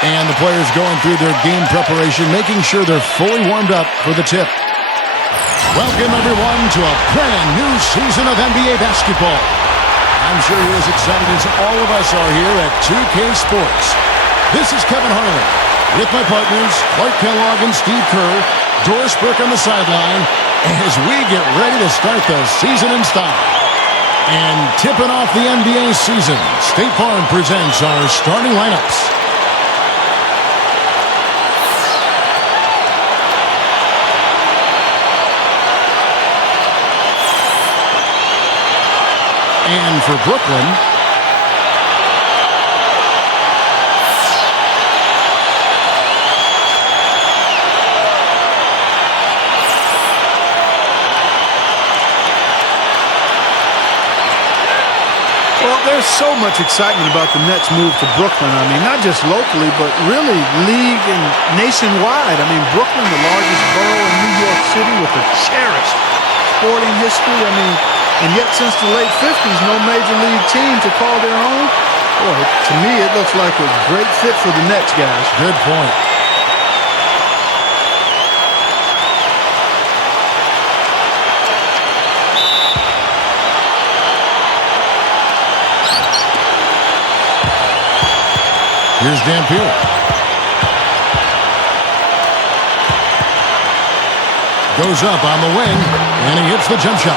And the players going through their game preparation, making sure they're fully warmed up for the tip. Welcome, everyone, to a brand new season of NBA basketball. I'm sure you're as excited as all of us are here at 2K Sports. This is Kevin Harlan with my partners, Clark Kellogg and Steve Kerr, Doris Burke on the sideline, as we get ready to start the season in style. And tipping off the NBA season, State Farm presents our starting lineups. And for Brooklyn, well, there's so much excitement about the Nets' move to Brooklyn. I mean, not just locally, but really league and nationwide. I mean, Brooklyn, the largest borough in New York City with a cherished sporting history. I mean, and yet since the late 50s, no major league team to call their own. Boy, to me, it looks like a great fit for the Nets, guys. Good point. Here's Dampier. Goes up on the wing, and he hits the jump shot.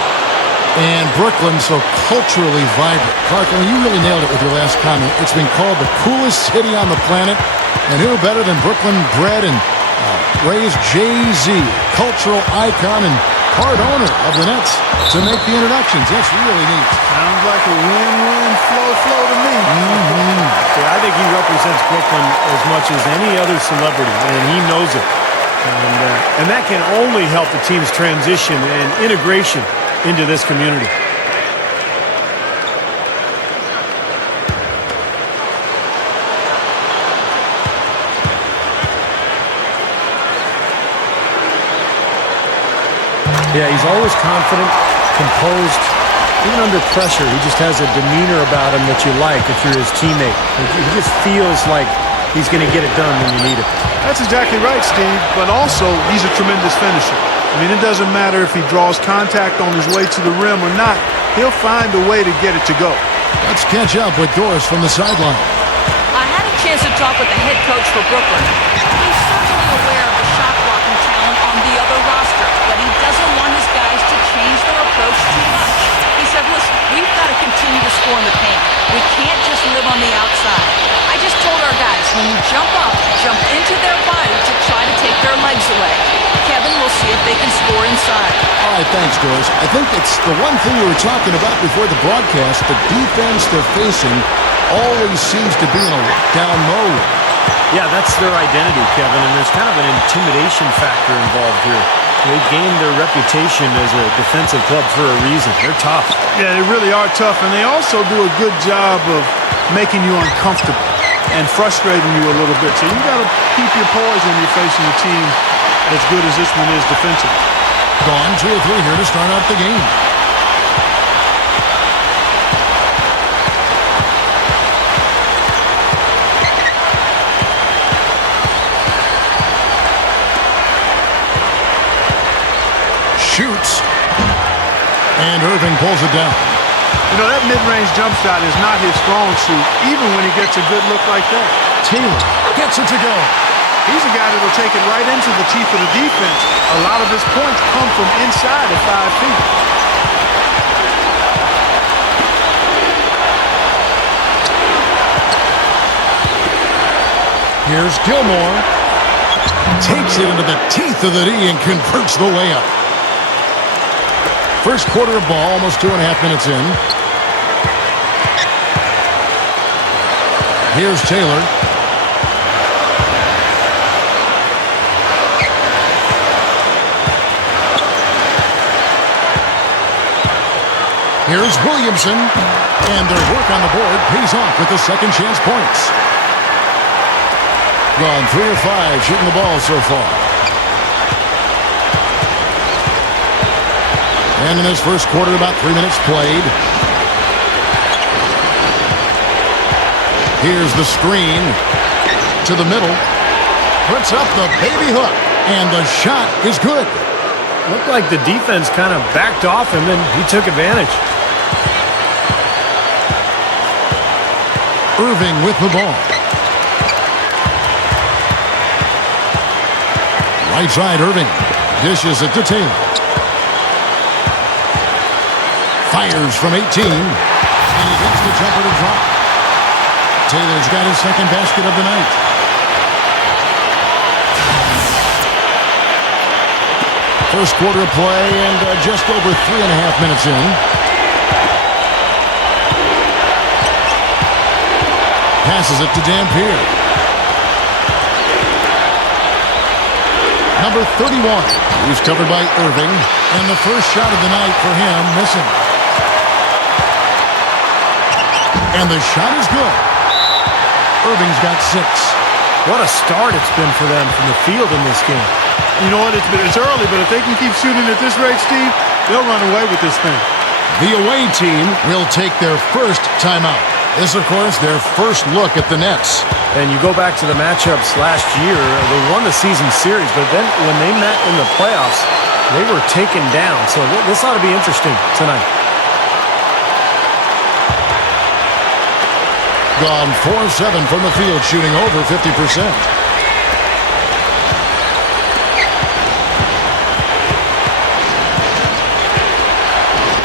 And Brooklyn so culturally vibrant. Clark, you really nailed it with your last comment. It's been called the coolest city on the planet. And who better than Brooklyn bred and raised Jay-Z, cultural icon and part owner of the Nets, to make the introductions. That's really neat. Sounds like a win-win flow to me. Yeah, I think he represents Brooklyn as much as any other celebrity, and he knows it. And that can only help the team's transition and integration into this community. Yeah, he's always confident, composed, even under pressure. He just has a demeanor about him that you like if you're his teammate. He just feels like he's going to get it done when you need it. That's exactly right, Steve, but also he's a tremendous finisher. I mean, it doesn't matter if he draws contact on his way to the rim or not. He'll find a way to get it to go. Let's catch up with Doris from the sideline. I had a chance to talk with the head coach for Brooklyn. He's certainly aware of the shot-blocking talent on the other roster, but he doesn't want his guys to change their approach too much. He said, listen, we've got to continue to score in the paint. We can't just live on the outside. I just told our guys, when you jump up, jump into their body to try to take their legs away. Kevin will see if they can score inside. All right, thanks, Doris. I think it's the one thing we were talking about before the broadcast. The defense they're facing always seems to be in a lockdown mode. Yeah, that's their identity, Kevin, and there's kind of an intimidation factor involved here. They gained their reputation as a defensive club for a reason. They're tough. Yeah, they really are tough, and they also do a good job of making you uncomfortable and frustrating you a little bit. So you got to keep your poise when you're facing a team as good as this one is defensively. Gone 2 or 3 here to start out the game. Shoots, and Irving pulls it down. You know, that mid-range jump shot is not his strong suit, even when he gets a good look like that. Taylor gets it to go. He's a guy that will take it right into the teeth of the defense. A lot of his points come from inside of 5 feet. Here's Gilmore. Takes it into the teeth of the D and converts the layup. First quarter of ball, almost 2.5 minutes in. Here's Taylor. Here's Williamson. And their work on the board pays off with the second chance points. Gone 3 of 5 shooting the ball so far. And in his first quarter, about 3 minutes played. Here's the screen. to the middle. Puts up the baby hook. And the shot is good. Looked like the defense kind of backed off him, and he took advantage. Irving with the ball. Right side, Irving. Dishes it to Taylor. Fires from 18. And he gets the jumper to drop. Taylor's got his second basket of the night. First quarter of play and just over 3.5 minutes in. Passes it to Dampier. Number 31. He's covered by Irving. And the first shot of the night for him, missing. And the shot is good. Irving's got 6. What a start it's been for them from the field in this game. You know what? It's early, but if they can keep shooting at this rate, Steve, they'll run away with this thing. The away team will take their first timeout. This, of course, their first look at the Nets. And you go back to the matchups last year, they won the season series, but then when they met in the playoffs, they were taken down. So this ought to be interesting tonight. Gone 4-7 from the field, shooting over 50%.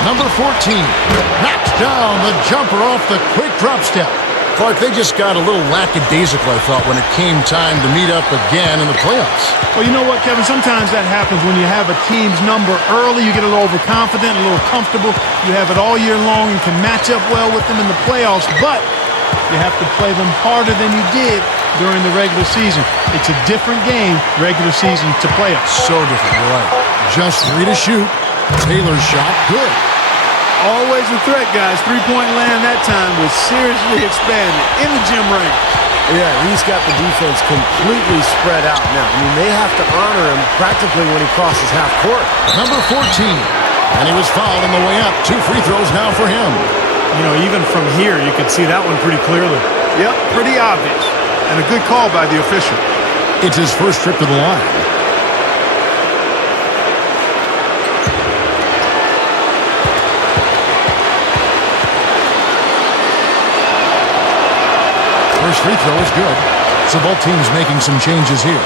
Number 14 knocks down the jumper off the quick drop step. Clark, they just got a little lackadaisical, I thought, when it came time to meet up again in the playoffs. Well, you know what, Kevin? Sometimes that happens when you have a team's number early. You get a little overconfident, a little comfortable. You have it all year long and can match up well with them in the playoffs, but you have to play them harder than you did during the regular season. It's a different game, regular season to playoffs. So different, you're right. Just 3 to shoot. Taylor's shot, good. Always a threat, guys. Three-point land that time was seriously expanded in the gym range. Yeah, he's got the defense completely spread out now. I mean, they have to honor him practically when he crosses half court. Number 14. And he was fouled on the way up. 2 free throws now for him. You know, even from here, you could see that one pretty clearly. Yep, pretty obvious. And a good call by the official. It's his first trip to the line. First free throw is good. So both teams making some changes here.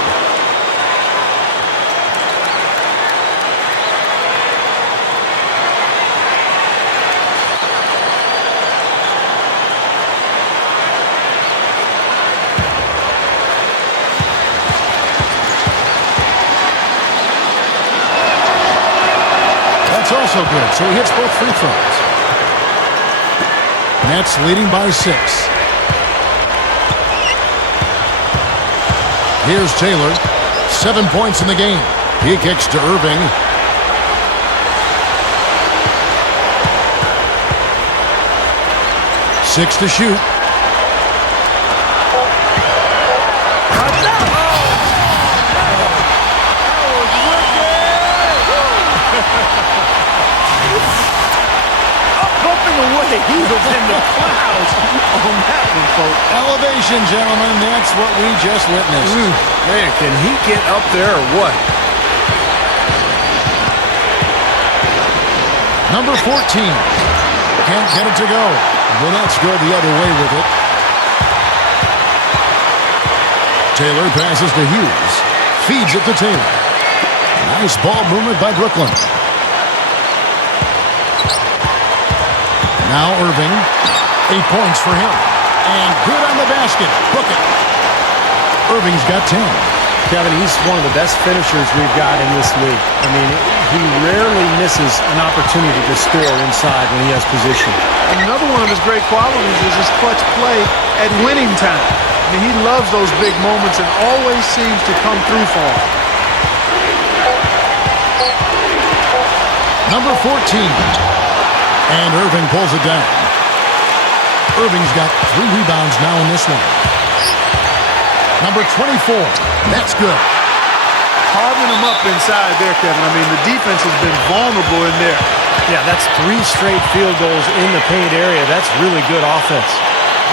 That's also good. So he hits both free throws. Nets leading by 6. Here's Taylor. 7 points in the game. He kicks to Irving. Six to shoot. Away. He was in the clouds on that one, folks. Elevation, gentlemen. That's what we just witnessed. Man, can he get up there or what? Number 14. Can't get it to go. The Nets go the other way with it. Taylor passes to Hughes. Feeds it to Taylor. Nice ball movement by Brooklyn. Now Irving, 8 points for him. And good on the basket. Book it. Irving's got 10. Kevin, he's one of the best finishers we've got in this league. I mean, he rarely misses an opportunity to score inside when he has position. And another one of his great qualities is his clutch play at winning time. I mean, he loves those big moments and always seems to come through for him. Number 14. And Irving pulls it down. Irving's got 3 rebounds now in this one. Number 24. That's good. Carving him up inside there, Kevin. I mean, the defense has been vulnerable in there. Yeah, that's 3 straight field goals in the paint area. That's really good offense.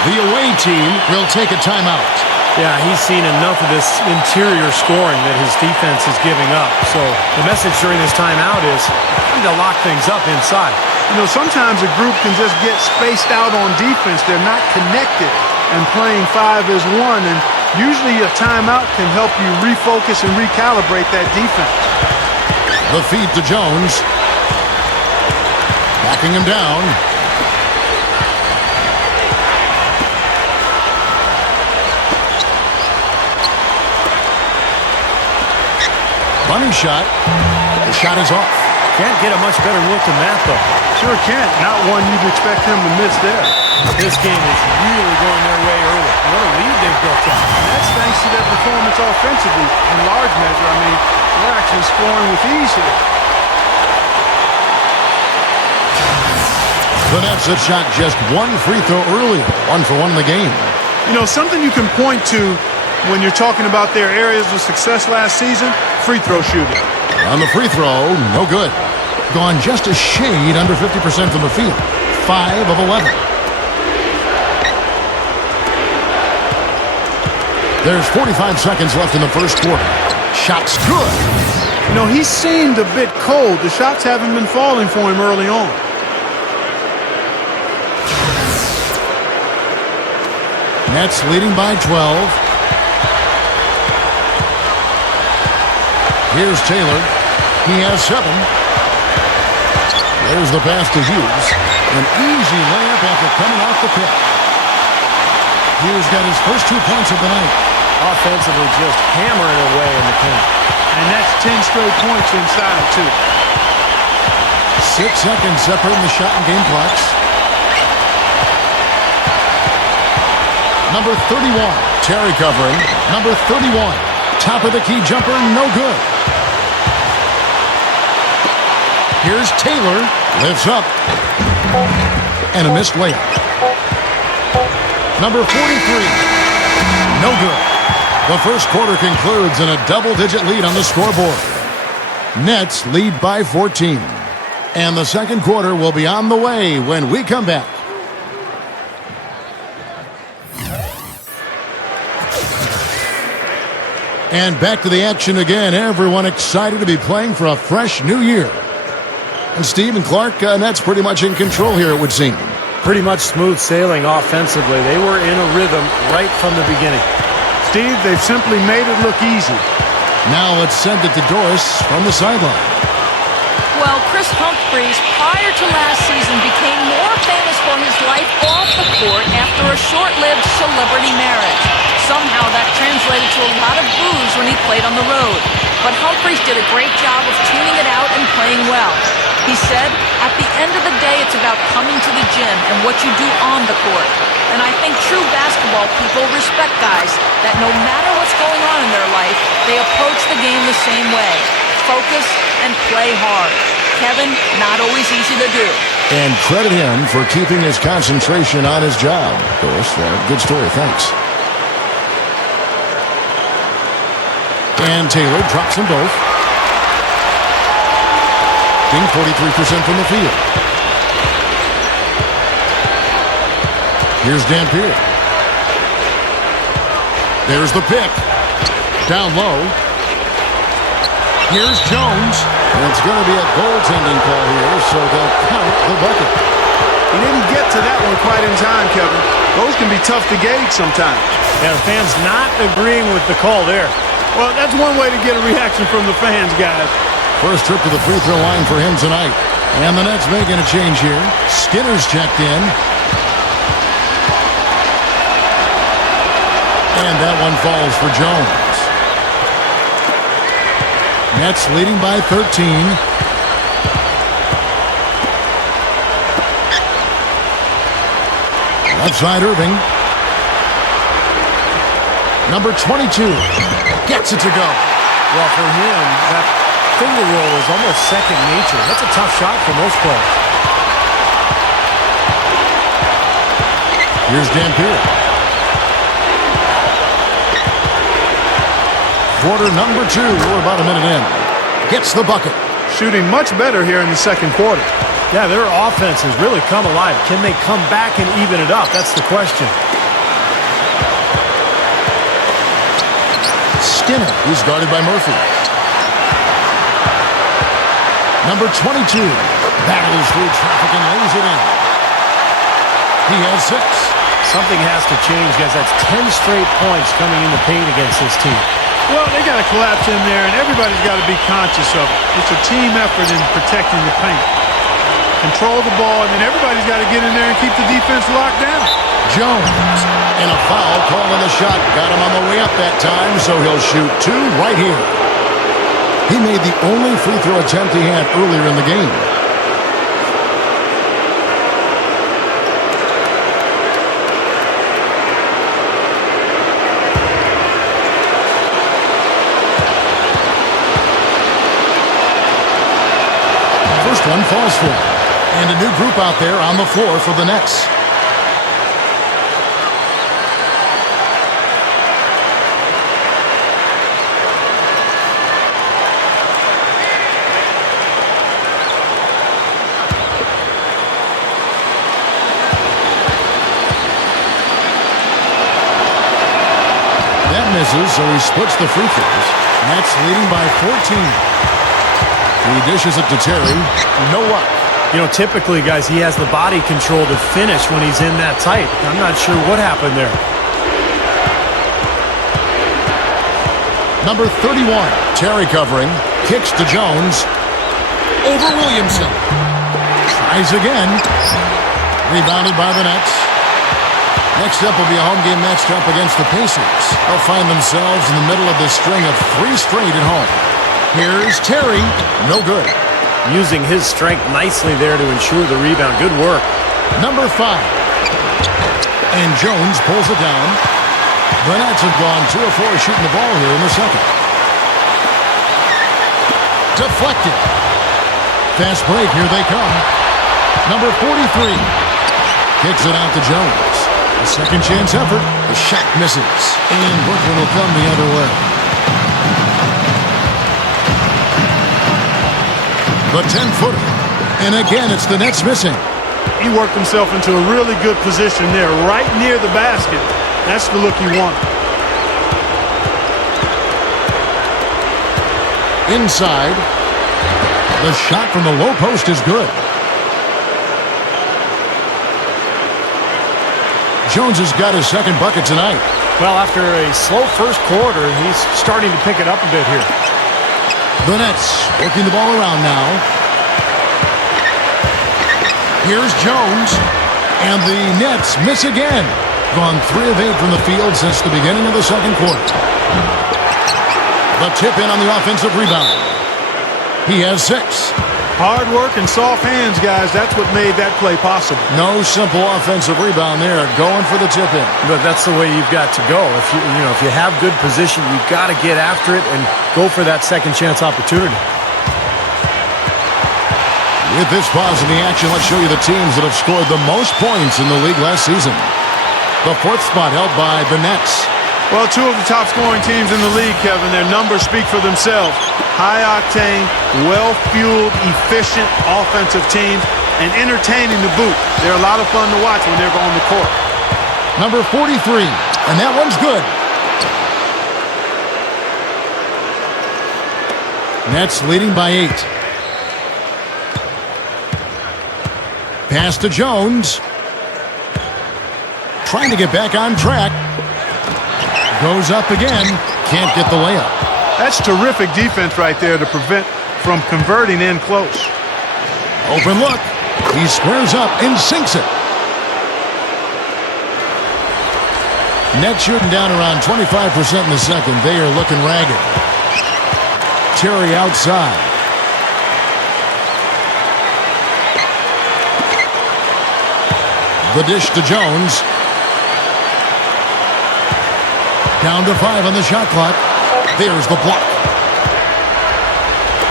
The away team will take a timeout. Yeah, he's seen enough of this interior scoring that his defense is giving up. So the message during this timeout is time to lock things up inside. You know, sometimes a group can just get spaced out on defense. They're not connected and playing 5 as 1. And usually a timeout can help you refocus and recalibrate that defense. The feed to Jones. Backing him down. Bunny shot. The shot is off. Can't get a much better look than that, though. Sure can't. Not one you'd expect him to miss there. This game is really going their way early. What a lead they've built up. And that's thanks to their performance offensively in large measure. I mean, they're actually scoring with ease here. The Nets have shot just 1 free throw earlier. 1 for 1 in the game. You know, something you can point to when you're talking about their areas of success last season, free throw shooting. On the free throw, no good. Gone just a shade under 50% from the field. 5 of 11. There's 45 seconds left in the first quarter. Shot's good. You know, he seemed a bit cold. The shots haven't been falling for him early on. Nets leading by 12. Here's Taylor. He has 7. There's the pass to Hughes. An easy layup after coming off the pick. Hughes got his first 2 points of the night. Offensively just hammering away in the paint. And that's 10 straight points inside, too. 6 seconds separating the shot and game clocks. Number 31, Terry covering. Number 31, top of the key jumper, no good. Here's Taylor, lifts up, and a missed layup. Number 43, no good. The first quarter concludes in a double-digit lead on the scoreboard. Nets lead by 14. And the second quarter will be on the way when we come back. And back to the action again. Everyone excited to be playing for a fresh new year. And Steve and Clark, Nets pretty much in control here, it would seem. Pretty much smooth sailing offensively. They were in a rhythm right from the beginning. Steve, they've simply made it look easy. Now let's send it to Doris from the sideline. Well, Chris Humphries, prior to last season, became more famous for his life off the court after a short-lived celebrity marriage. Somehow that translated to a lot of boos when he played on the road. But Humphries did a great job of tuning it out and playing well. He said, at the end of the day, it's about coming to the gym and what you do on the court. And I think true basketball people respect guys that no matter what's going on in their life, they approach the game the same way. Focus and play hard. Kevin, not always easy to do. And credit him for keeping his concentration on his job. Doris, good story, thanks. And Taylor drops them both. Being 43% from the field. Here's Dampier. There's the pick. Down low. Here's Jones. And it's going to be a goaltending call here, so they'll count the bucket. He didn't get to that one quite in time, Kevin. Those can be tough to gauge sometimes. Yeah, the fans not agreeing with the call there. Well, that's one way to get a reaction from the fans, guys. First trip to the free throw line for him tonight. And the Nets making a change here. Skinner's checked in. And that one falls for Jones. Nets leading by 13. Left side Irving. Number 22 gets it to go. Well, for him, that finger roll is almost second nature. That's a tough shot for most players. Here's Dampier. Quarter number 2. We're about a minute in. Gets the bucket. Shooting much better here in the second quarter. Yeah, their offense has really come alive. Can they come back and even it up? That's the question. Skinner. He's guarded by Murphy. Number 22 battles through traffic and lays it in. He has 6. Something has to change, guys. That's 10 straight points coming in the paint against this team. Well, they got to collapse in there, and everybody's got to be conscious of it. It's a team effort in protecting the paint. Control the ball, and then everybody's got to get in there and keep the defense locked down. Jones, and a foul call on the shot. Got him on the way up that time, so he'll shoot 2 right here. He made the only free throw attempt he had earlier in the game. First one falls for him. And a new group out there on the floor for the Nets. That misses, so he splits the free throws. Nets leading by 14. He dishes it to Terry. No luck. You know, typically, guys, he has the body control to finish when he's in that tight. I'm not sure what happened there. Number 31, Terry covering. Kicks to Jones. Over Williamson. Tries again. Rebounded by the Nets. Next up will be a home game matchup against the Pacers. They'll find themselves in the middle of this string of 3 straight at home. Here's Terry. No good. Using his strength nicely there to ensure the rebound. Good work. Number 5. And Jones pulls it down. The Nets have gone 2 of 4 shooting the ball here in the second. Deflected. Fast break. Here they come. Number 43. Kicks it out to Jones. A second chance effort. The shot misses. And Brooklyn will come the other way. The 10-footer. And again, it's the Nets missing. He worked himself into a really good position there, right near the basket. That's the look he wanted. Inside. The shot from the low post is good. Jones has got his second bucket tonight. Well, after a slow first quarter, he's starting to pick it up a bit here. The Nets working the ball around now. Here's Jones. And the Nets miss again. Gone 3 of 8 from the field since the beginning of the second quarter. The tip in on the offensive rebound. He has 6. Hard work and soft hands, guys. That's what made that play possible. No simple offensive rebound there. Going for the tip in. But that's the way you've got to go. If you have good position, you've got to get after it and go for that second chance opportunity. With this pause in the action, let's show you the teams that have scored the most points in the league last season. The 4th spot held by the Nets. Well, 2 of the top scoring teams in the league, Kevin. Their numbers speak for themselves. High-octane, well-fueled, efficient offensive teams, and entertaining to boot. They're a lot of fun to watch when they're on the court. Number 43, and that one's good. Nets leading by 8. Pass to Jones. Trying to get back on track. Goes up again. Can't get the layup. That's terrific defense right there to prevent from converting in close. Open look. He squares up and sinks it. Nets shooting down around 25% in the second. They are looking ragged. Terry outside. The dish to Jones. Down to 5 on the shot clock. There's the block.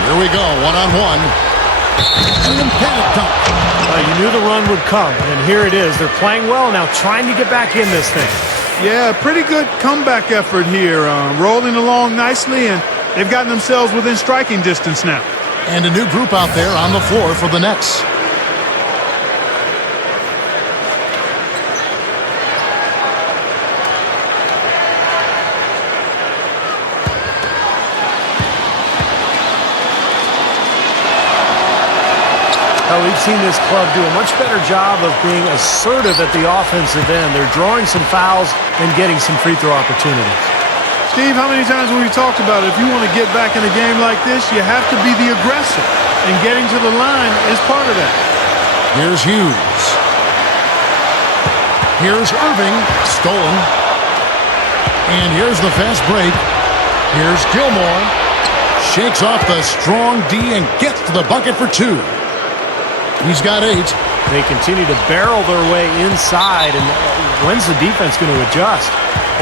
Here we go, one-on-one. And an emphatic dunk. You knew the run would come, and here it is. They're playing well now, trying to get back in this thing. Yeah, pretty good comeback effort here. Rolling along nicely, and they've gotten themselves within striking distance now. And a new group out there on the floor for the Nets. Well, we've seen this club do a much better job of being assertive at the offensive end. They're drawing some fouls and getting some free throw opportunities. Steve, how many times have we talked about it? If you want to get back in a game like this, you have to be the aggressor. And getting to the line is part of that. Here's Hughes. Here's Irving. Stolen. And here's the fast break. Here's Gilmore. Shakes off the strong D and gets to the bucket for 2. He's got 8. They continue to barrel their way inside, and when's the defense going to adjust?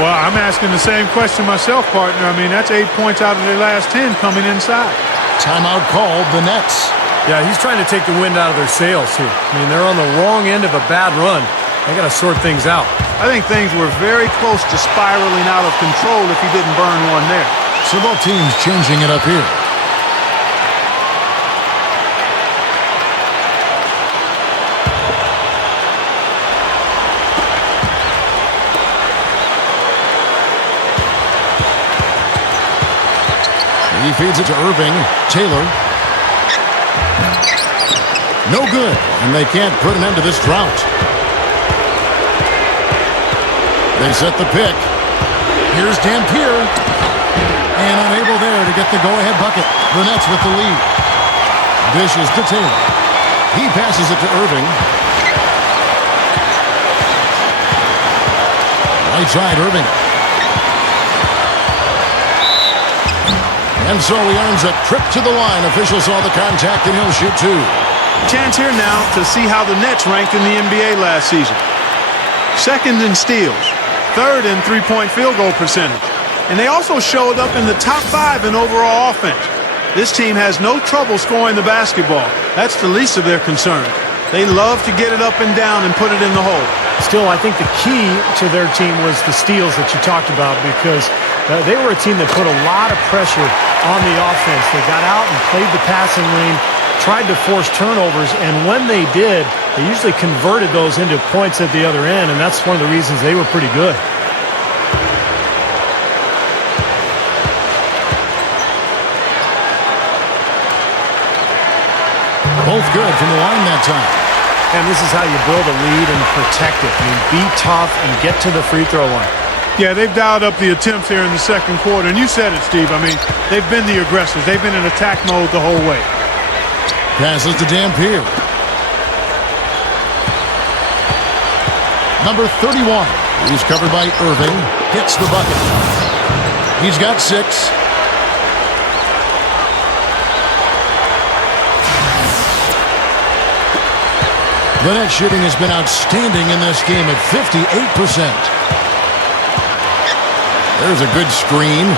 Well, I'm asking the same question myself, partner. I mean, that's 8 points out of their last 10 coming inside. Timeout called, the Nets. Yeah, he's trying to take the wind out of their sails here. I mean, they're on the wrong end of a bad run. They got to sort things out. I think things were very close to spiraling out of control if he didn't burn one there. So both teams changing it up here. He feeds it to Irving. Taylor. No good, and they can't put an end to this drought. They set the pick. Here's Dampier. And unable there to get the go-ahead bucket. The Nets with the lead. Dishes to Taylor. He passes it to Irving. Right side, Irving. And so he earns a trip to the line. Officials saw the contact, and he'll shoot 2. Chance here now to see how the Nets ranked in the NBA last season. Second in steals, third in three-point field goal percentage. And they also showed up in the top 5 in overall offense. This team has no trouble scoring the basketball. That's the least of their concerns. They love to get it up and down and put it in the hole. Still, I think the key to their team was the steals that you talked about, because they were a team that put a lot of pressure on the offense. They got out and played the passing lane, tried to force turnovers, and when they did, they usually converted those into points at the other end, and that's one of the reasons they were pretty good. Both good from the line that time. And this is how you build a lead and protect it. I mean, be tough and get to the free throw line. Yeah, they've dialed up the attempts here in the second quarter. And you said it, Steve. I mean, they've been the aggressors. They've been in attack mode the whole way. Passes to Dampier. Number 31. He's covered by Irving. Hits the bucket. He's got 6. The net shooting has been outstanding in this game at 58%. There's a good screen.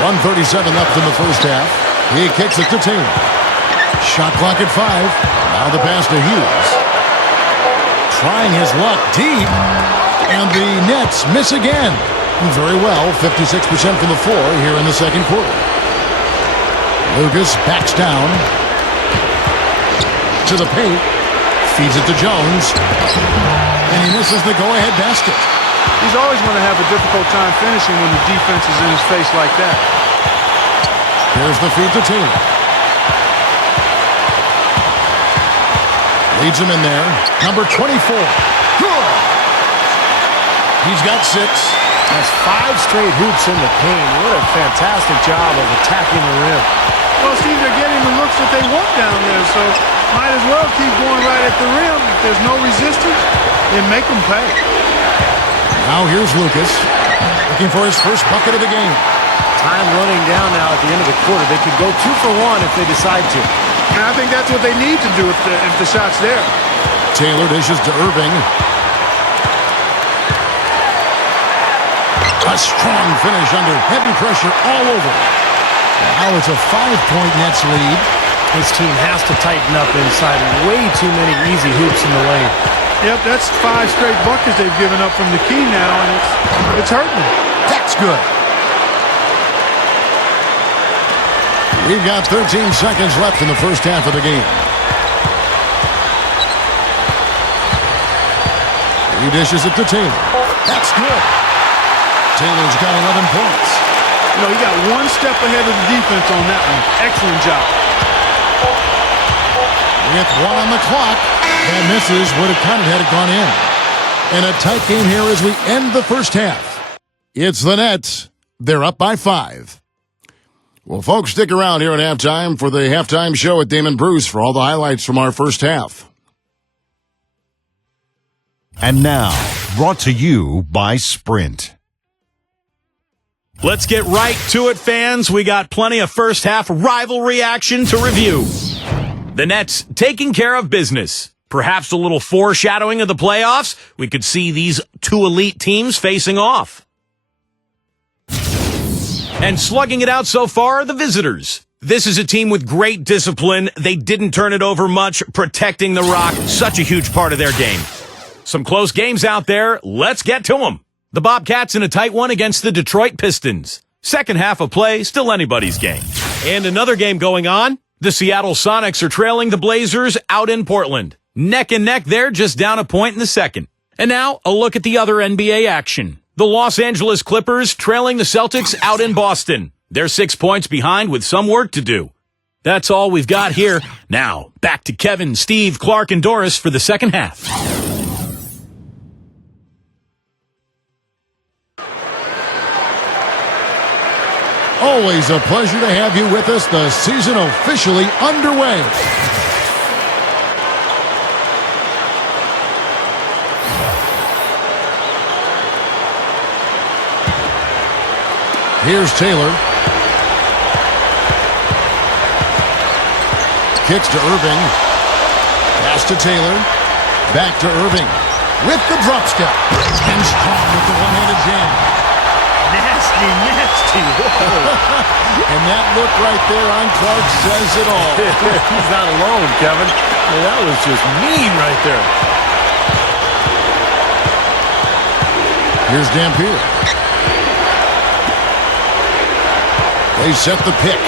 1:37 left in the first half. He kicks it to Taylor. Shot clock at 5. Now the pass to Hughes. Trying his luck deep. And the Nets miss again. Very well, 56% from the floor here in the second quarter. Lucas backs down to the paint, feeds it to Jones, and he misses the go-ahead basket. He's always going to have a difficult time finishing when the defense is in his face like that. Here's the feed to Taylor. Leads him in there. Number 24. Good. He's got 6. That's 5 straight hoops in the paint. What a fantastic job of attacking the rim. Well, Steve, they're getting the looks that they want down there, so might as well keep going right at the rim. If there's no resistance, then make them pay. Now here's Lucas, looking for his first bucket of the game. Time running down now at the end of the quarter. They could go 2 for 1 if they decide to. And I think that's what they need to do if the shot's there. Taylor dishes to Irving. A strong finish under heavy pressure all over. Now it's a 5-point Nets lead. This team has to tighten up inside. Way too many easy hoops in the lane. Yep, that's 5 straight buckets they've given up from the key now, and it's hurting them. That's good. We've got 13 seconds left in the first half of the game. He dishes it to Taylor. That's good. Taylor's got 11 points. You know, he got one step ahead of the defense on that one. Excellent job. With 1 on the clock, that misses. Would have counted had it gone in. And a tight game here as we end the first half. It's the Nets. They're up by 5. Well, folks, stick around here at halftime for the halftime show at Damon Bruce for all the highlights from our first half. And now, brought to you by Sprint. Let's get right to it, fans. We got plenty of first half rivalry action to review. The Nets taking care of business. Perhaps a little foreshadowing of the playoffs. We could see these two elite teams facing off. And slugging it out so far, the visitors. This is a team with great discipline. They didn't turn it over much, protecting the rock. Such a huge part of their game. Some close games out there. Let's get to them. The Bobcats in a tight one against the Detroit Pistons. Second half of play, still anybody's game. And another game going on. The Seattle Sonics are trailing the Blazers out in Portland. Neck and neck there, just down a point in the second. And now, a look at the other NBA action. The Los Angeles Clippers trailing the Celtics out in Boston. They're 6 points behind with some work to do. That's all we've got here. Now, back to Kevin, Steve, Clark, and Doris for the second half. Always a pleasure to have you with us. The season officially underway. Here's Taylor. Kicks to Irving. Pass to Taylor. Back to Irving. With the drop step. And strong with the one-handed jam. Nasty. Whoa. And that look right there on Clark says it all. He's not alone, Kevin. Well, that was just mean right there. Here's Dampier. They set the pick.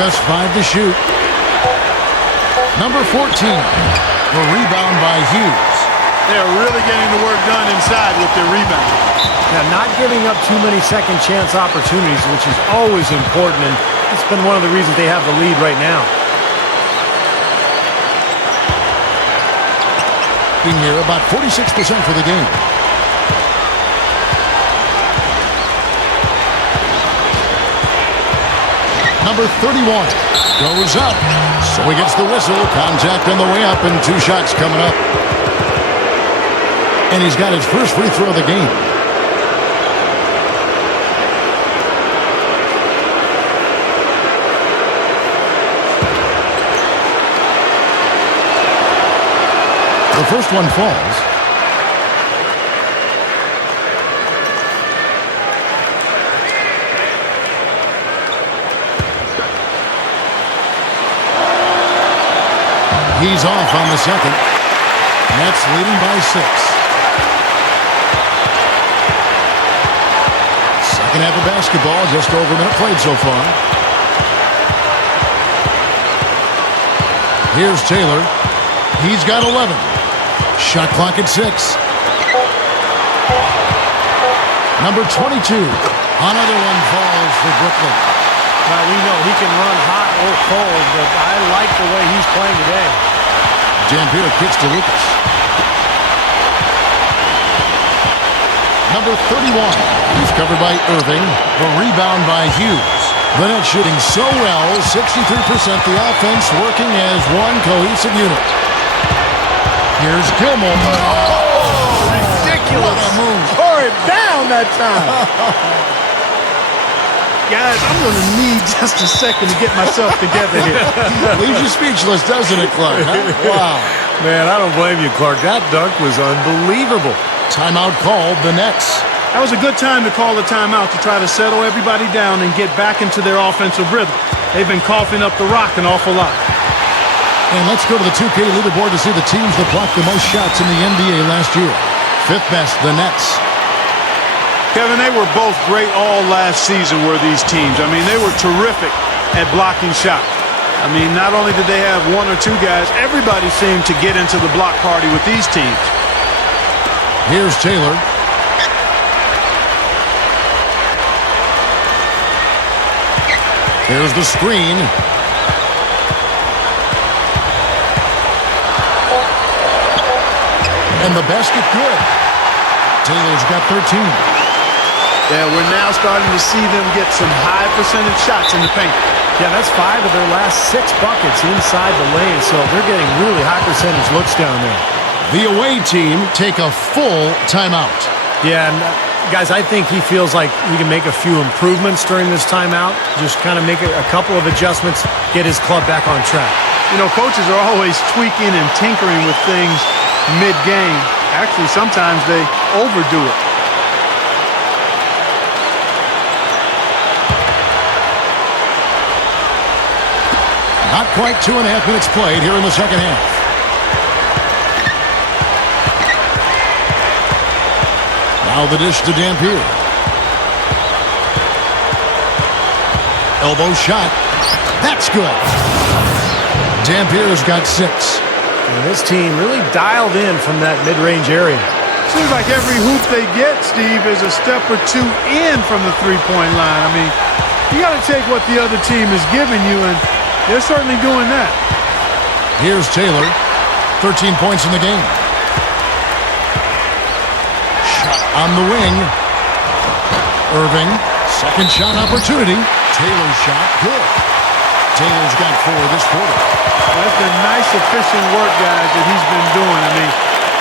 Just 5 to shoot. Number 14. The rebound by Hughes. They're really getting the work done inside with their rebound. Now, not giving up too many second chance opportunities, which is always important, and it's been one of the reasons they have the lead right now. Being here about 46% for the game. Number 31 goes up. So he gets the whistle. Contact on the way up and 2 shots coming up. And he's got his first free throw of the game. The first one falls. He's off on the second. Nets leading by 6. Second half of basketball, just over a minute played so far. Here's Taylor. He's got 11. Shot clock at 6. Number 22. Another one falls for Brooklyn. Well, we know he can run hot or cold, but I like the way he's playing today. Dampier kicks to Lucas. Number 31. He's covered by Irving. The rebound by Hughes. The Nets shooting so well, 63%. The offense working as one cohesive unit. Here's Gilmore. Oh, ridiculous. What a move. Tore it down that time. Guys, I'm going to need just a second to get myself together here. Leaves you speechless, doesn't it, Clark? Huh? Wow. Man, I don't blame you, Clark. That dunk was unbelievable. Timeout called, the Nets. That was a good time to call a timeout to try to settle everybody down and get back into their offensive rhythm. They've been coughing up the rock an awful lot. And let's go to the 2K leaderboard to see the teams that blocked the most shots in the NBA last year. 5th best, the Nets. Kevin, they were both great all last season, were these teams. I mean, they were terrific at blocking shots. I mean, not only did they have 1 or 2 guys, everybody seemed to get into the block party with these teams. Here's Taylor. Here's the screen. And the basket good. Taylor's got 13. Yeah, we're now starting to see them get some high percentage shots in the paint. Yeah, that's 5 of their last 6 buckets inside the lane, so they're getting really high percentage looks down there. The away team take a full timeout. Yeah, and guys, I think he feels like he can make a few improvements during this timeout, just kind of make a couple of adjustments, get his club back on track. You know, coaches are always tweaking and tinkering with things mid-game. Actually, sometimes they overdo it. Not quite 2.5 minutes played here in the second half. Now the dish to Dampier. Elbow shot. That's good. Dampier's got 6. And this team really dialed in from that mid-range area. Seems like every hoop they get, Steve, is a step or two in from the three-point line. I mean, you got to take what the other team is giving you, and they're certainly doing that. Here's Taylor. 13 points in the game. Shot on the wing. Irving. Second shot opportunity. Taylor's shot. Good. Taylor's got 4 this quarter. That's the nice, efficient work, guys, that he's been doing. I mean,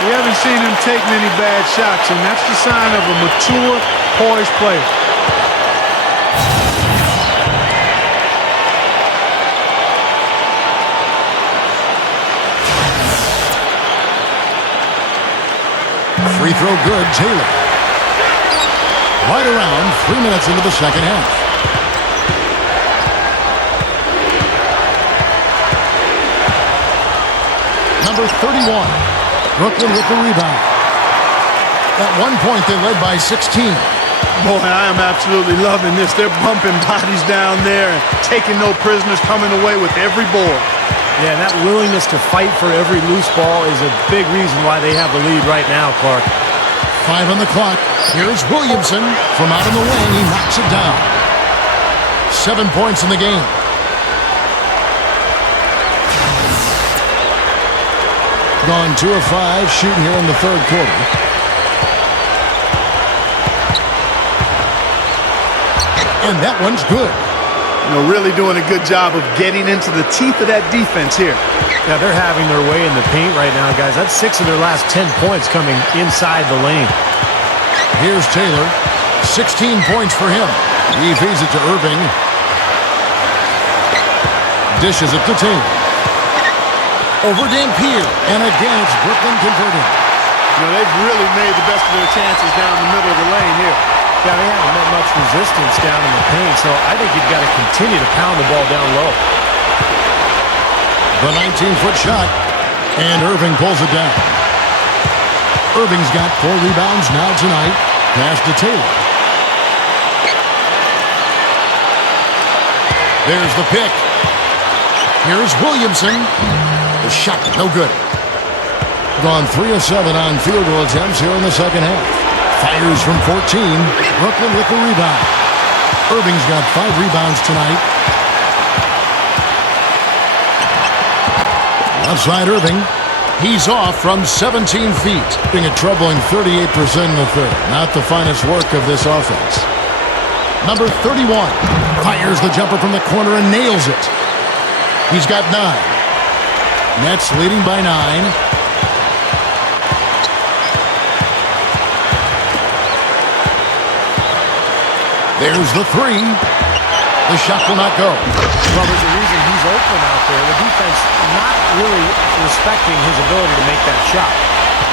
we haven't seen him take many bad shots, and that's the sign of a mature, poised player. Free throw good, Taylor. Right around 3 minutes into the second half. Number 31, Brooklyn with the rebound. At one point, they led by 16. Boy, I am absolutely loving this. They're bumping bodies down there and taking no prisoners, coming away with every board. Yeah, and that willingness to fight for every loose ball is a big reason why they have the lead right now, Clark. 5 on the clock. Here's Williamson. From out in the wing, he knocks it down. 7 points in the game. Gone 2 of 5 shooting here in the third quarter. And that one's good. You know, really doing a good job of getting into the teeth of that defense here. Yeah, they're having their way in the paint right now, guys. That's 6 of their last 10 points coming inside the lane. Here's Taylor. 16 points for him. He feeds it to Irving. Dishes it to Taylor. Over Dampier. And again, it's Brooklyn converting. You know, they've really made the best of their chances down the middle of the lane here. Yeah, they haven't met much resistance down in the paint, so I think you've got to continue to pound the ball down low. The 19-foot shot, and Irving pulls it down. Irving's got 4 rebounds now tonight. Pass to Taylor. There's the pick. Here's Williamson. The shot, no good. Gone 3 of 7 on field goal attempts here in the second half. Fires from 14. Brooklyn with the rebound. Irving's got 5 rebounds tonight. Outside Irving. He's off from 17 feet. Being a troubling 38% in the third. Not the finest work of this offense. Number 31. Fires the jumper from the corner and nails it. He's got 9. Nets leading by 9. There's the 3. The shot will not go. Well, there's a reason he's open out there. The defense not really respecting his ability to make that shot.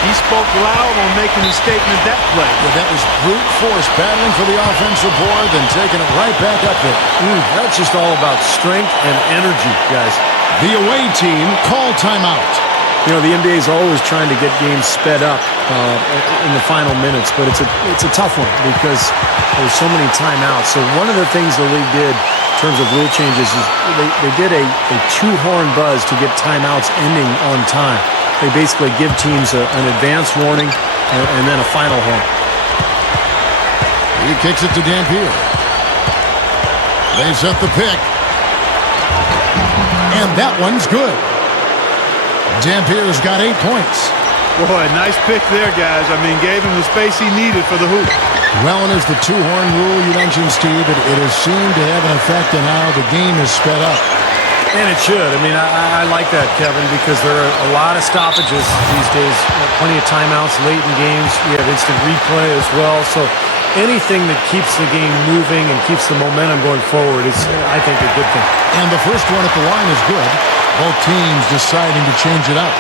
He spoke loud on making his statement that play. Well, that was brute force battling for the offensive board, then taking it right back up there. That's just all about strength and energy, guys. The away team called timeout. You know, the NBA is always trying to get games sped up in the final minutes, but it's a tough one because there's so many timeouts. So one of the things the league did in terms of rule changes is they did a 2-horn buzz to get timeouts ending on time. they basically give teams an advance warning and then a final horn. He kicks it to Dampier. They set the pick. And that one's good. Dampier's got 8 points. Boy, nice pick there, guys. I mean, gave him the space he needed for the hoop. Well, and as the two-horn rule you mentioned, Steve, it has seemed to have an effect on how the game is sped up. And it should. I mean, I like that, Kevin, because there are a lot of stoppages these days. Plenty of timeouts late in games. We have instant replay as well. So anything that keeps the game moving and keeps the momentum going forward is, I think, a good thing. And the first one at the line is good. Both teams deciding to change it up.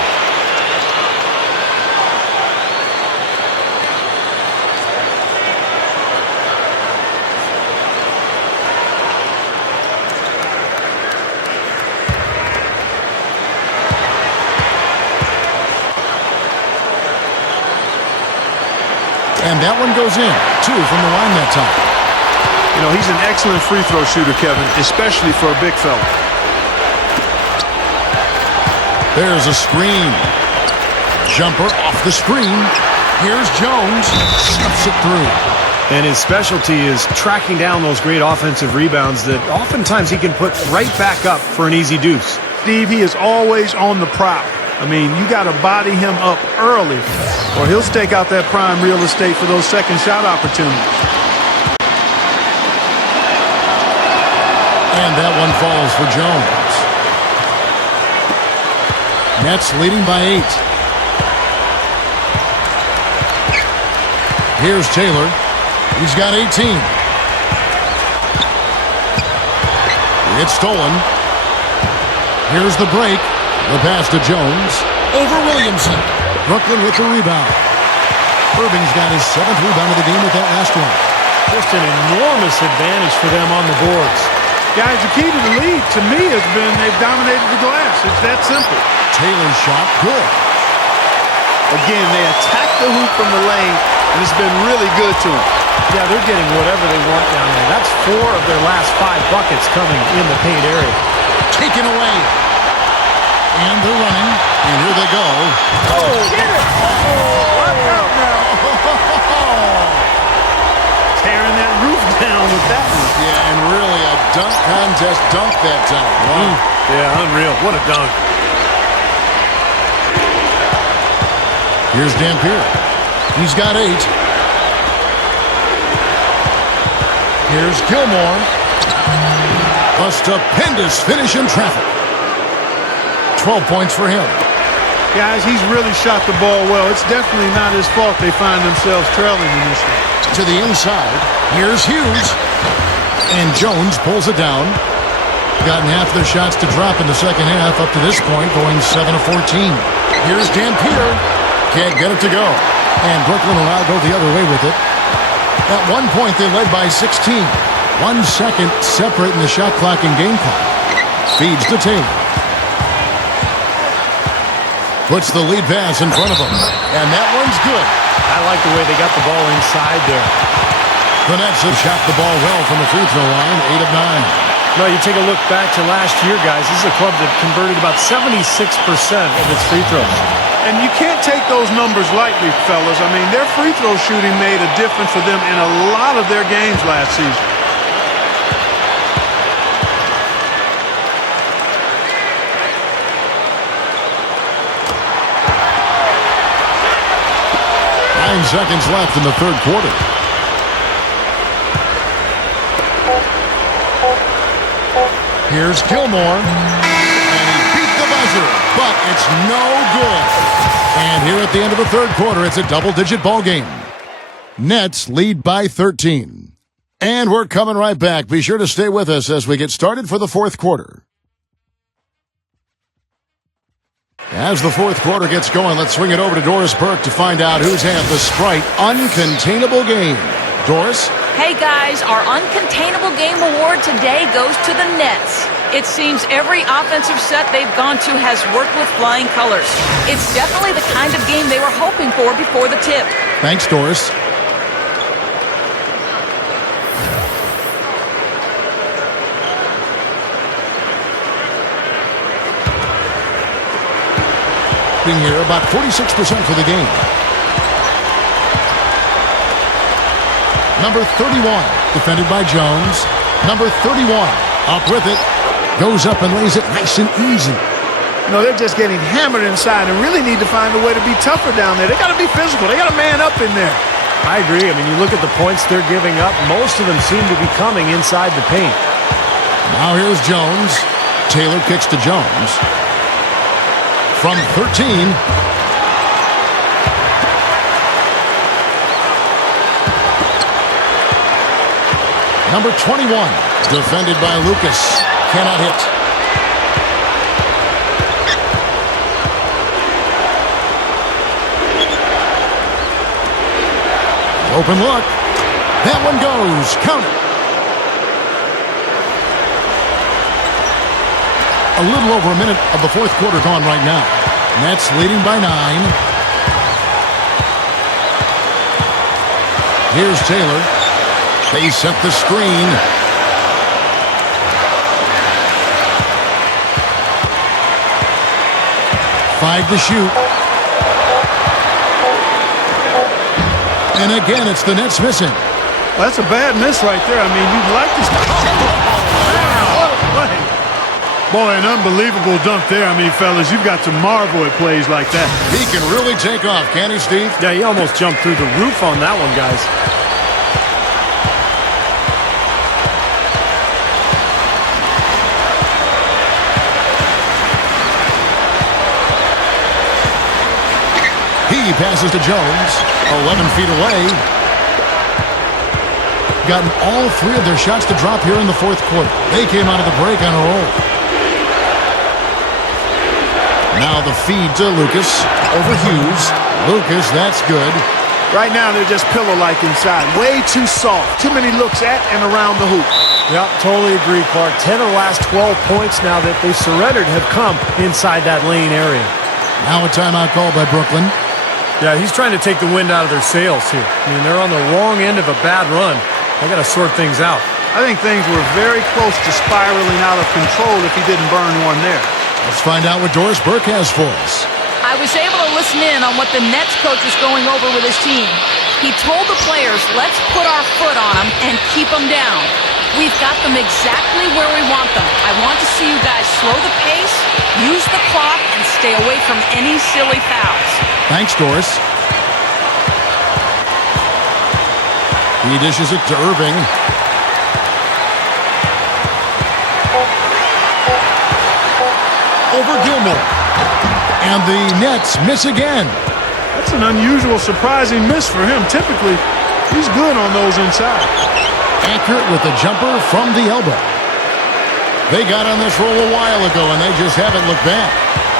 And that one goes in. 2 from the line that time. You know, he's an excellent free throw shooter, Kevin, especially for a big fella. There's a screen. Jumper off the screen. Here's Jones. Stuffs it through. And his specialty is tracking down those great offensive rebounds that oftentimes he can put right back up for an easy deuce. Steve, he is always on the prowl. I mean, you got to body him up early, or he'll stake out that prime real estate for those second shot opportunities. And that one falls for Jones. Nets leading by 8. Here's Taylor. He's got 18. It's stolen. Here's the break. The pass to Jones. Over Williamson. Brooklyn with the rebound. Irving's got his 7th rebound of the game with that last one. Just an enormous advantage for them on the boards. Guys, the key to the lead, to me, has been they've dominated the glass. It's that simple. Taylor's shot, good. Again, they attack the hoop from the lane, and it's been really good to them. Yeah, they're getting whatever they want down there. That's 4 of their last 5 buckets coming in the paint area. Taken away. And they're running. And here they go. Oh, get it! Watch out now. Tearing that roof down with that one. Yeah, and really a dunk contest dunk that time. Wow. Yeah, unreal. What a dunk. Here's Dampier. He's got 8. Here's Gilmore. A stupendous finish in traffic. 12 points for him. Guys, he's really shot the ball well. It's definitely not his fault they find themselves trailing in this one. To the inside. Here's Hughes. And Jones pulls it down. Gotten half their shots to drop in the second half up to this point, going 7 of 14. Here's Dampier. Can't get it to go. And Brooklyn will now go the other way with it. At one point, they led by 16. 1 second separating the shot clock and game clock. Feeds to Taylor. Puts the lead pass in front of him. And that one's good. I like the way they got the ball inside there. The Nets have shot the ball well from the free throw line, 8 of 9. No, you take a look back to last year, guys. This is a club that converted about 76% of its free throws. And you can't take those numbers lightly, fellas. I mean, their free throw shooting made a difference for them in a lot of their games last season. Seconds left in the third quarter. Here's Gilmore. And he beat the buzzer, but it's no good. And here at the end of the third quarter, it's a double-digit ball game. Nets lead by 13. And we're coming right back. Be sure to stay with us as we get started for the fourth quarter. As the fourth quarter gets going, let's swing it over to Doris Burke to find out who's had the Sprite Uncontainable Game. Doris? Hey guys, our Uncontainable Game award today goes to the Nets. It seems every offensive set they've gone to has worked with flying colors. It's definitely the kind of game they were hoping for before the tip. Thanks, Doris. shooting here, about 46% for the game. Number 31, defended by Jones. Number 31, up with it. Goes up and lays it nice and easy. You know, they're just getting hammered inside and really need to find a way to be tougher down there. They got to be physical. They got to man up in there. I agree. I mean, you look at the points they're giving up. Most of them seem to be coming inside the paint. Now here's Jones. Taylor kicks to Jones. From 13. Number 21, defended by Lucas. Cannot hit. Open look. That one goes. Count it. A little over a minute of the fourth quarter gone right now. Nets leading by 9. Here's Taylor. They set the screen. Five to shoot. And again, it's the Nets missing. Well, that's a bad miss right there. I mean, you'd like to... What a play. Boy, an unbelievable dunk there. I mean, fellas, you've got to marvel at plays like that. He can really take off, can't he, Steve? Yeah, he almost jumped through the roof on that one, guys. He passes to Jones, 11 feet away. Gotten all 3 of their shots to drop here in the fourth quarter. They came out of the break on a roll. Now the feed to Lucas over Hughes. Lucas, that's good. Right now, they're just pillow-like inside. Way too soft. Too many looks at and around the hoop. Yeah, totally agree, Clark. 10 of the last 12 points now that they surrendered have come inside that lane area. Now a timeout call by Brooklyn. Yeah, he's trying to take the wind out of their sails here. I mean, they're on the wrong end of a bad run. They got to sort things out. I think things were very close to spiraling out of control if he didn't burn one there. Let's find out what Doris Burke has for us. I was able to listen in on what the Nets coach is going over with his team. He told the players, let's put our foot on them and keep them down. We've got them exactly where we want them. I want to see you guys slow the pace, use the clock, and stay away from any silly fouls. Thanks, Doris. He dishes it to Irving. Over Gilmore. And the Nets miss again. That's an unusual, surprising miss for him. Typically, he's good on those inside. Accurate with the jumper from the elbow. They got on this roll a while ago, and they just haven't looked back.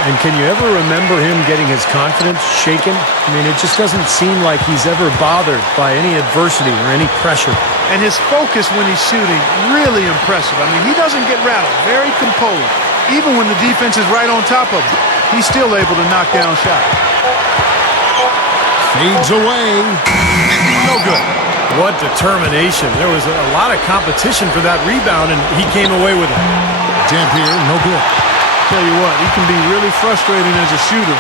And can you ever remember him getting his confidence shaken? I mean, it just doesn't seem like he's ever bothered by any adversity or any pressure. And his focus when he's shooting, really impressive. I mean, he doesn't get rattled. Very composed. Even when the defense is right on top of him, he's still able to knock down shots. Fades away. No good. What determination. There was a lot of competition for that rebound, and he came away with it. Dampier, no good. Tell you what, he can be really frustrating as a shooter.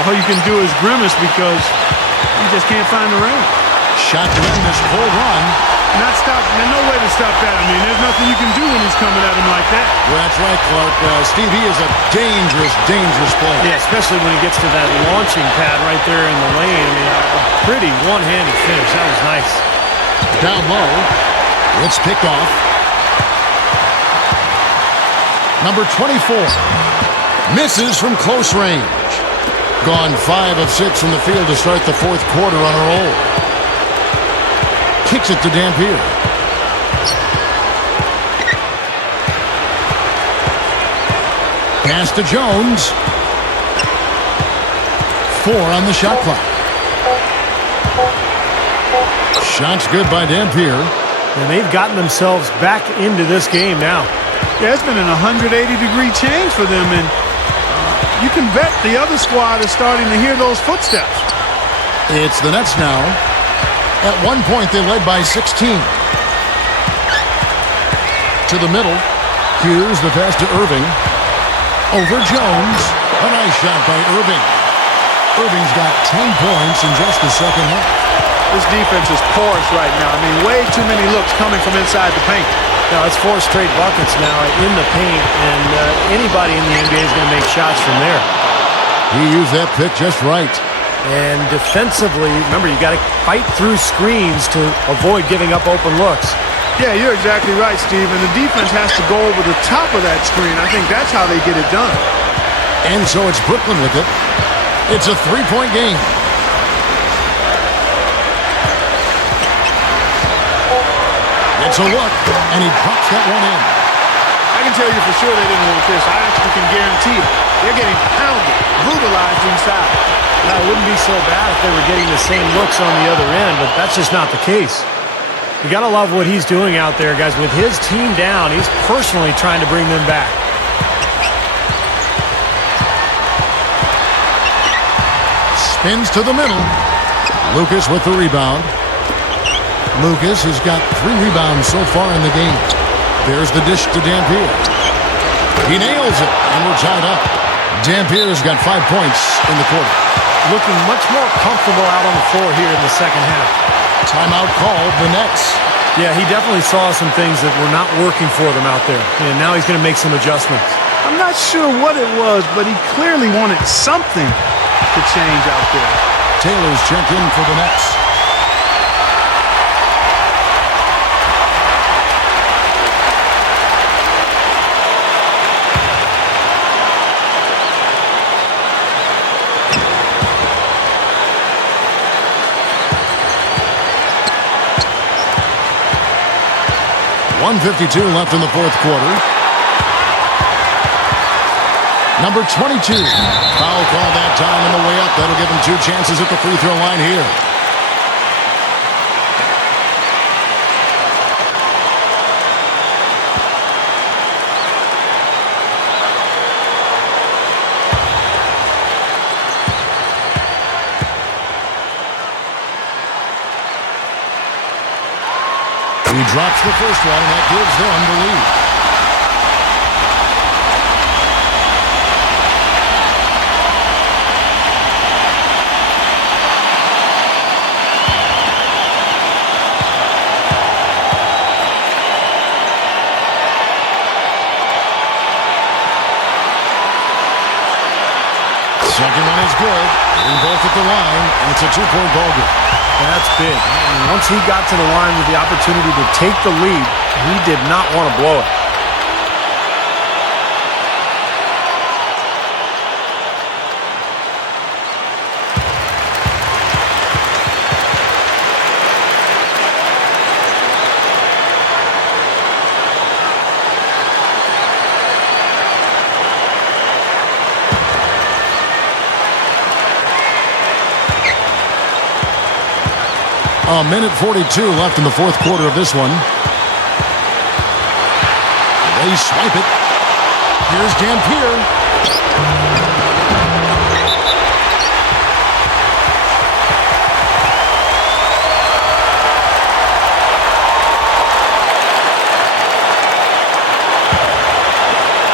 All you can do is grimace because he just can't find the range. Shot to end this whole run. Not stop. There's no way to stop that. I mean, there's nothing you can do when he's coming at him like that. Well, that's right, Clark. Steve, he is a dangerous, dangerous player. Yeah, especially when he gets to that launching pad right there in the lane. I mean, a pretty one-handed finish. That was nice. Down low. It's picked off. Number 24. Misses from close range. Gone 5 of 6 from the field to start the fourth quarter on a roll. Kicks it to Dampier. Pass to Jones. 4 on the shot clock. Shot's good by Dampier. And they've gotten themselves back into this game now. Yeah, it's been an 180-degree change for them, and you can bet the other squad is starting to hear those footsteps. It's the Nets now. At one point, they led by 16. To the middle. Hughes, the pass to Irving. Over Jones. A nice shot by Irving. Irving's got 10 points in just the second half. This defense is porous right now. I mean, way too many looks coming from inside the paint. Now, it's 4 straight buckets now in the paint, and anybody in the NBA is going to make shots from there. He used that pick just right. And defensively, remember, you got to fight through screens to avoid giving up open looks. Yeah, you're exactly right, Steve. And the defense has to go over the top of that screen. I think that's how they get it done. And so it's Brooklyn with it. It's a 3-point game. It's a look, and he drops that one in. I can tell you for sure they didn't want this. I actually can guarantee it. They're getting pounded, brutalized inside. Now, it wouldn't be so bad if they were getting the same looks on the other end, but that's just not the case. You got to love what he's doing out there, guys. With his team down, he's personally trying to bring them back. Spins to the middle. Lucas with the rebound. Lucas has got 3 rebounds so far in the game. There's the dish to Dampier. He nails it, and we're tied up. Dampier's got 5 points in the quarter. Looking much more comfortable out on the floor here in the second half. Timeout called, the Nets. Yeah, he definitely saw some things that were not working for them out there, and now he's going to make some adjustments. I'm not sure what it was, but he clearly wanted something to change out there. Taylor's checked in for the Nets. .152 left in the fourth quarter. Number 22. Foul call that time on the way up. That'll give him 2 chances at the free throw line here. He drops the first one, and that gives them the lead. Second one is good. Hitting both at the line, and it's a 2-point ball game. That's big. And once he got to the line with the opportunity to take the lead, he did not want to blow it. A minute 42 left in the fourth quarter of this one. They swipe it. Here's Dampier.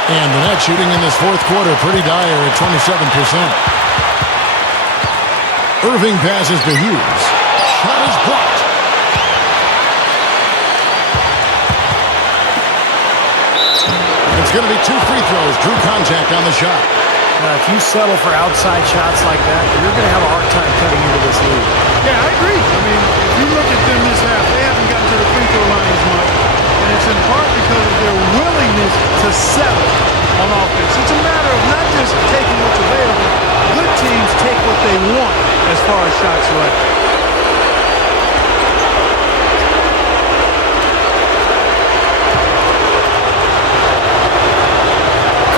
And the net shooting in this fourth quarter pretty dire at 27%. Irving passes to Hughes. Shot is blocked. It's going to be 2 free throws. Drew contact on the shot. If you settle for outside shots like that, you're going to have a hard time cutting into this lead. Yeah, I agree. I mean, if you look at them this half, they haven't gotten to the free throw line as much. And it's in part because of their willingness to settle on offense. It's a matter of not just taking what's available. Good teams take what they want as far as shot selection.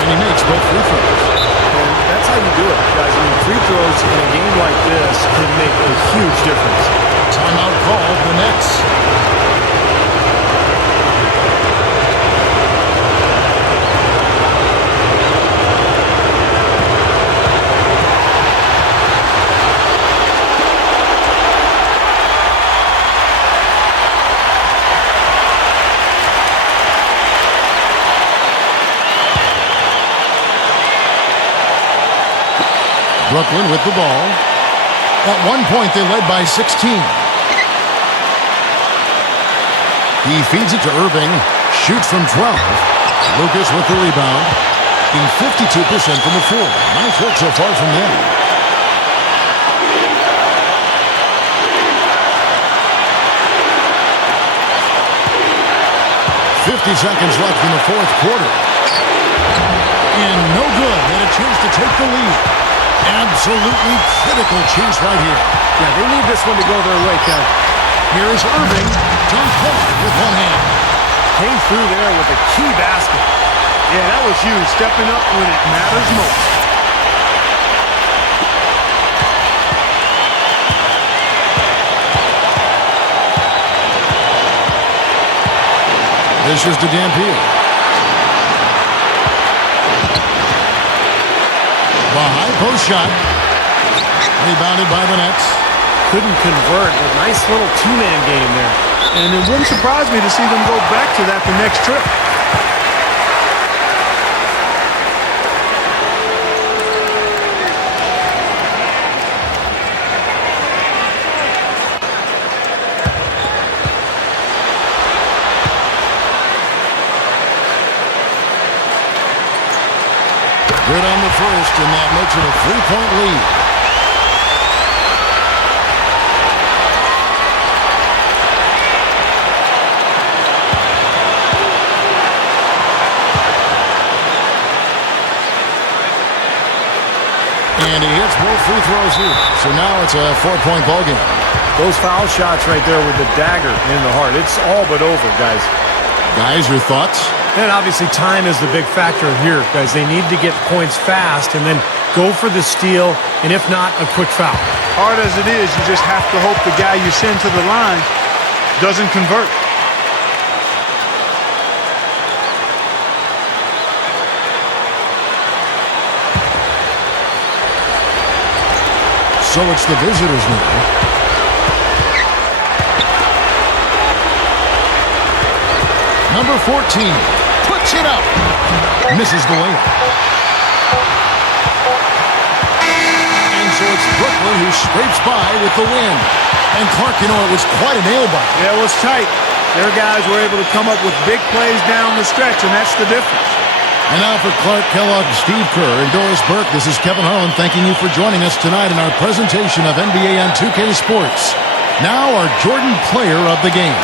He makes both free throws. And that's how you do it, guys. I mean, free throws in a game like this can make a huge difference. Timeout called, the Nets. Brooklyn with the ball. At one point, they led by 16. He feeds it to Irving. Shoots from 12. Lucas with the rebound. Being 52% from the floor. Nice work so far from them. 50 seconds left in the fourth quarter. And no good. Had a chance to take the lead. Absolutely critical chance right here. Yeah, they need this one to go their way, Kev. Here's Irving. John Paul with one hand. Came through there with a key basket. Yeah, that was huge. Stepping up when it matters most. This is to Dampier. The high post shot. Rebounded by the Nets. Couldn't convert. A nice little two-man game there. And it wouldn't surprise me to see them go back to that the next trip. Good on the first, and that makes it a 3-point lead. And he hits both free throws here. So now it's a 4-point ball game. Those foul shots right there with the dagger in the heart. It's all but over, guys. Guys, your thoughts? And obviously time is the big factor here, guys. They need to get points fast and then go for the steal, and if not, a quick foul. Hard as it is, you just have to hope the guy you send to the line doesn't convert. So it's the visitors now. Number 14 puts it up. Misses the layup. And so it's Brooklyn who scrapes by with the win. And Clark, you know, it was quite a nail-biter. Yeah, it was tight. Their guys were able to come up with big plays down the stretch, and that's the difference. And now for Clark Kellogg, Steve Kerr, and Doris Burke, this is Kevin Harlan thanking you for joining us tonight in our presentation of NBA on 2K Sports. Now our Jordan Player of the Game.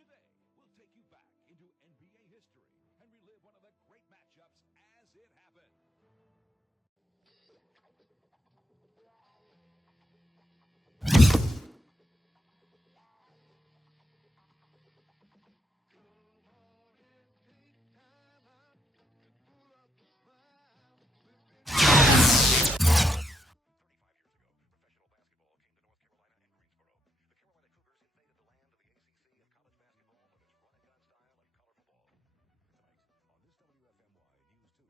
Today, we'll take you back into NBA history and relive one of the great matchups as it happened.